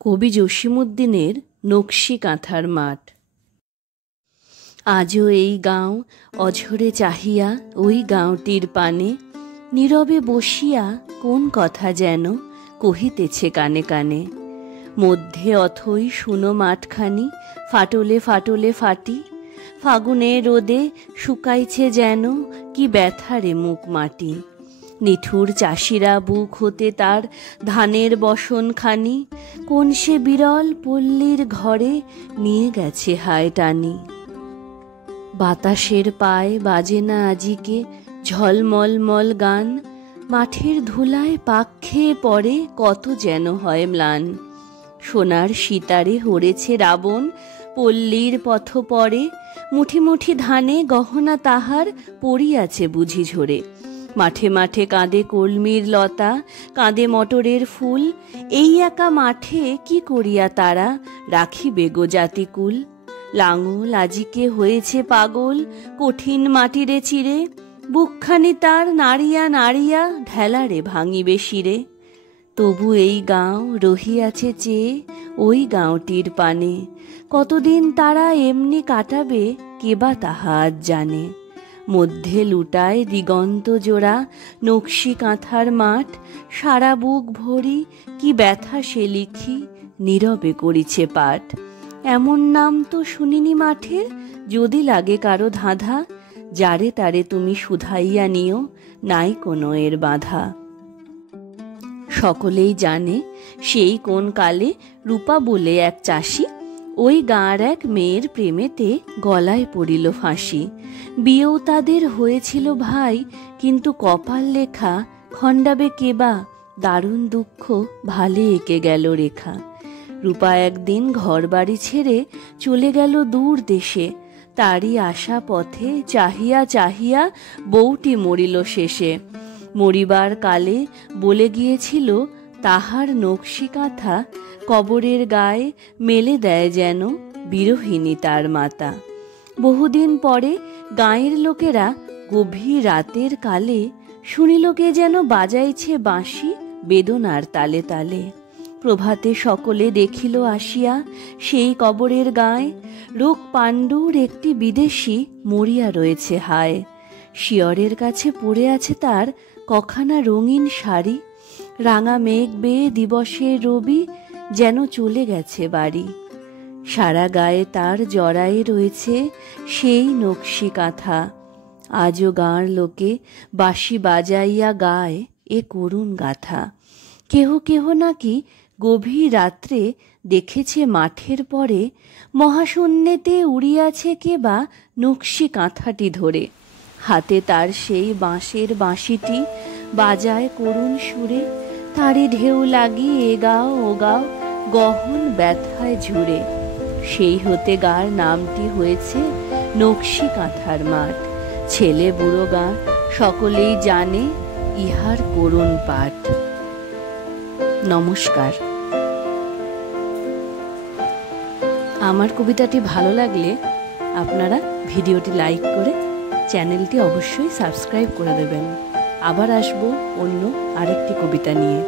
কবি জসীমউদ্দীনের নকশি কাঁথার মাঠ। আজও এই গাঁও অঝরে চাহিয়া ওই গাঁওটির পানে, নীরবে বসিয়া কোন কথা যেন কহিতেছে কানে কানে। মধ্যে অথই শুনো মাঠখানি ফাটলে ফাটলে ফাটি, ফাগুনে রোদে শুকাইছে যেন কি ব্যথারে মুখ মাটি। নিঠুর চাষিরা বুক হতে তার ধানের বসনখানি, কোন সে বিরল পল্লীর ঘরে নিয়ে গেছে হায় টানি। বাতাসের পায় বাজে না আজিকে ঝলমলমল গান, মাঠের ধুলায় পাক খেয়ে পড়ে কত যেন হয় ম্লান। সোনার সিতারে হরেছে রাবণ পল্লীর পথ পরে, মুঠি মুঠি ধানে গহনা তাহার পড়িয়াছে বুঝি ঝরে। মাঠে মাঠে কাঁদে কলমির লতা, কাঁদে মটরের ফুল, এই একা মাঠে কি করিয়া তারা রাখিবে গো জাতিকুল। লাঙল আজিকে হয়েছে পাগল কঠিন মাটিরে চিরে, বুকখানি তার নাড়িয়া নাড়িয়া ঢেলারে ভাঙিবে শিরে। তবু এই গাঁও রহিয়াছে চেয়ে ওই গাঁওটির পানে, কতদিন তারা এমনি কাটাবে কেবা তাহা আজ জানে। মধ্যে লুটায় দিগন্ত জোড়া নকশি কাঁথার মাঠ, সারা বুক ভরি কি ব্যথা সে লিখি নীরবে করিছে পাঠ। এমন নাম তো শুনিনি মাঠের, যদি লাগে কারো ধাঁধা, যারে তারে তুমি শুধাইয়া নিও নাই কোনো এর বাধা। সকলেই জানে সেই কোন কালে রূপা বলে এক চাষি, ওই গাঁর এক মেয়ের প্রেমেতে গলায় পড়িল ফাঁসি। বিয়েও তাদের হয়েছিল ভাই, কিন্তু কপাল লেখা খণ্ডাবে কেবা, দারুণ দুঃখ ভালে এঁকে গেল রেখা। রূপা একদিন ঘর বাড়ি ছেড়ে চলে গেল দূর দেশে, তারই আশা পথে চাহিয়া চাহিয়া বউটি মরিল শেষে। মরিবার কালে বলে গিয়েছিল তাহার নকশি কাঁথা, কবরের গায়ে মেলে দেয় যেন বিরহিণী তার মাতা। বহুদিন পরে গাঁয়ের লোকেরা গভীর রাতের কালে শুনিল কে যেন বাজাইছে বাঁশি বেদনার তালে তালে। প্রভাতে সকলে দেখিল আসিয়া সেই কবরের গায়ে, রোগ পাণ্ডুর একটি বিদেশী মরিয়া রয়েছে হায়। শিয়রের কাছে পড়ে আছে তার কখানা রঙিন শাড়ি, রাঙা মেঘ বেয়ে দিবসের রবি যেন চলে গেছে বাড়ি। সারা গায়ে তার জড়ায়ে রয়েছে সেই নকশি কাঁথা, আজও গাঁর লোকে বাঁশি বাজাইয়া গায় এ করুণ গাথা। কেহ কেহ নাকি গভীর রাত্রে দেখেছে মাঠের পরে, মহাশূন্যেতে উড়িয়াছে কেবা নকশি কাঁথাটি ধরে। হাতে তার সেই বাঁশের বাঁশিটি বাজায় করুণ সুরে, তারে ঢেউ লাগি এ গাও ও গাও গহন ব্যথায় ঝুরে। সেই হতে গাঁর নামটি হয়েছে নকশি কাঁথার মাঠ। ছেলে বুড়ো গাঁ সকলেই জানে ইহার করুণ পাঠ। নমস্কার। আমার কবিতাটি ভালো লাগলে আপনারা ভিডিওটি লাইক করে চ্যানেলটি অবশ্যই সাবস্ক্রাইব করে দেবেন। আবার আসবো অন্য আরেকটি কবিতা নিয়ে।